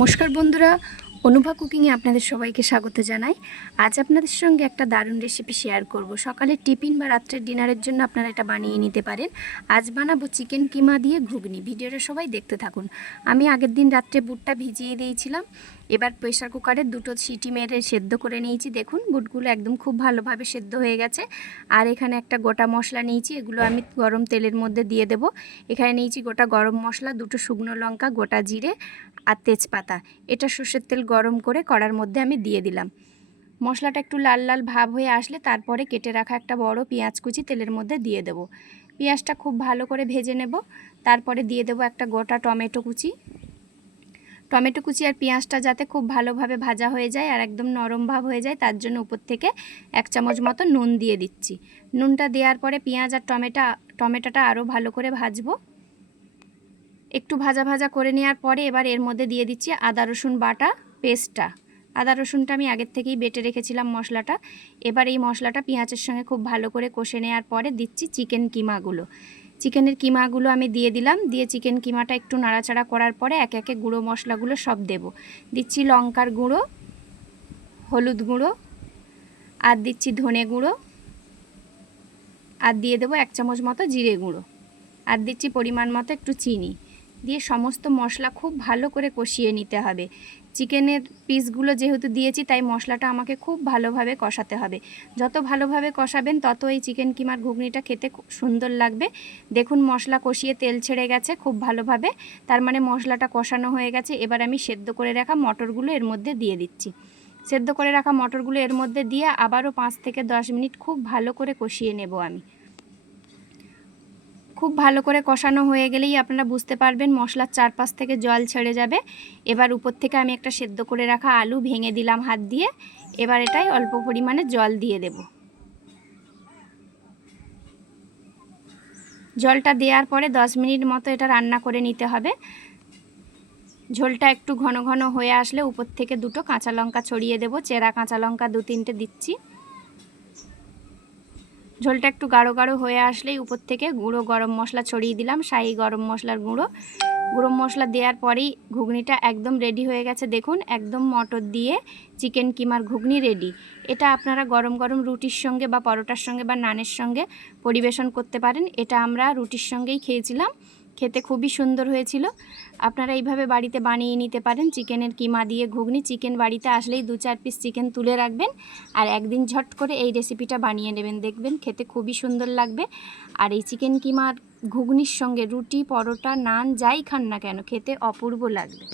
নমস্কার বন্ধুরা, অনুভা কুকিংয়ে আপনাদের সবাইকে স্বাগত জানাই। আজ আপনাদের সঙ্গে একটা দারুণ রেসিপি শেয়ার করব। সকালের টিফিন বা রাত্রের ডিনারের জন্য আপনারা এটা বানিয়ে নিতে পারেন। আজ বানাবো চিকেন কিমা দিয়ে ঘুগনি। ভিডিওটা সবাই দেখতে থাকুন। আমি আগের দিন রাত্রে বুটটা ভিজিয়ে দিয়েছিলাম। এবার প্রেসার কুকারে দুটো সিটি মেরে সেদ্ধ করে নিয়েছি। দেখুন বুটগুলো একদম খুব ভালোভাবে সেদ্ধ হয়ে গেছে। আর এখানে একটা গোটা মশলা নিয়েছি, এগুলো আমি গরম তেলের মধ্যে দিয়ে দেব। এখানে নিয়েছি গোটা গরম মশলা, দুটো শুকনো লঙ্কা, গোটা জিরে আর তেজপাতা। এটা সর্ষের তেল গরম করে কড়ার মধ্যে আমি দিয়ে দিলাম। মশলাটা একটু লাল লাল ভাব হয়ে আসলে তারপরে কেটে রাখা একটা বড় পেঁয়াজ কুচি তেলের মধ্যে দিয়ে দেব। পেঁয়াজটা খুব ভালো করে ভেজে নেব। তারপরে দিয়ে দেব একটা গোটা টমেটো কুচি। টমেটো কুচি আর পেঁয়াজটা যাতে খুব ভালোভাবে ভাজা হয়ে যায় আর একদম নরম ভাব হয়ে যায়, তার জন্য উপর থেকে 1 চামচ মতো নুন দিয়ে দিচ্ছি। নুনটা দেওয়ার পরে পেঁয়াজ আর টমেটোটা আরও ভালো করে ভাজবো। একটু ভাজা ভাজা করে নেওয়ার পরে এবার এর মধ্যে দিয়ে দিচ্ছি আদা রসুন বাটা পেস্টটা। আদা রসুনটা আমি আগের থেকেই বেটে রেখেছিলাম মশলাটা। এবার এই মশলাটা পেঁয়াজের সঙ্গে খুব ভালো করে কষে নেওয়ার পরে দিচ্ছি চিকেনের কিমাগুলো আমি দিয়ে দিলাম। দিয়ে চিকেন কিমাটা একটু নাড়াচাড়া করার পরে একে একে গুঁড়ো মশলাগুলো সব দেব। দিচ্ছি লঙ্কার গুঁড়ো, হলুদ গুঁড়ো, আর দিচ্ছি ধনে গুঁড়ো, আর দিয়ে দেবো 1 চামচ মতো জিরে গুঁড়ো, আর দিচ্ছি পরিমাণ মতো একটু চিনি। দিয়ে সমস্ত মশলা খুব ভালো করে কষিয়ে নিতে হবে। চিকেনের পিসগুলো যেহেতু দিয়েছি তাই মশলাটা আমাকে খুব ভালোভাবে কষাতে হবে। যত ভালোভাবে কষাবেন তত এই চিকেন কিমার ঘুগনিটা খেতে খুব সুন্দর লাগবে। দেখুন মশলা কষিয়ে তেল ছেড়ে গেছে খুব ভালোভাবে, তার মানে মশলাটা কষানো হয়ে গেছে। এবার আমি সেদ্ধ করে রাখা মটরগুলো এর মধ্যে দিয়ে দিচ্ছি। সেদ্ধ করে রাখা মটরগুলো এর মধ্যে দিয়ে আবারও 5 থেকে 10 মিনিট খুব ভালো করে কষিয়ে নেব আমি। খুব ভালো করে কষানো হয়ে গেলেই আপনারা বুঝতে পারবেন মশলার চারপাশ থেকে জল ছেড়ে যাবে। এবার উপর থেকে আমি একটা সেদ্ধ করে রাখা আলু ভেঙে দিলাম হাত দিয়ে। এবার এটাই অল্প পরিমাণে জল দিয়ে দেব। জলটা দেওয়ার পরে 10 মিনিট মতো এটা রান্না করে নিতে হবে। ঝোলটা একটু ঘন ঘন হয়ে আসলে উপর থেকে দুটো কাঁচা লঙ্কা ছড়িয়ে দেব। চেরা কাঁচা লঙ্কা 2-3টে দিচ্ছি। ঝোলটা একটু গাঢ় গাঢ় হয়ে আসলেই উপর থেকে গুঁড়ো গরম মশলা ছড়িয়ে দিলাম। শাহি গরম মশলার গুঁড়ো মশলা দেওয়ার পরেই ঘুগনিটা একদম রেডি হয়ে গেছে। দেখুন একদম মটর দিয়ে চিকেন কিমার ঘুগনি রেডি। এটা আপনারা গরম গরম রুটির সঙ্গে বা পরোটার সঙ্গে বা নানের সঙ্গে পরিবেশন করতে পারেন। এটা আমরা রুটির সঙ্গেই খেয়েছিলাম, খেতে খুবই সুন্দর হয়েছিল। আপনারা এইভাবে বাড়িতে বানিয়ে নিতে পারেন চিকেনের কিমা দিয়ে ঘুগনি। চিকেন বাড়িতে আসলেই 2-4 পিস চিকেন তুলে রাখবেন আর একদিন ঝট করে এই রেসিপিটা বানিয়ে নেবেন, দেখবেন খেতে খুবই সুন্দর লাগবে। আর এই চিকেন কিমার ঘুগনির সঙ্গে রুটি, পরোটা, নান যাই খান না কেন খেতে অপূর্ব লাগবে।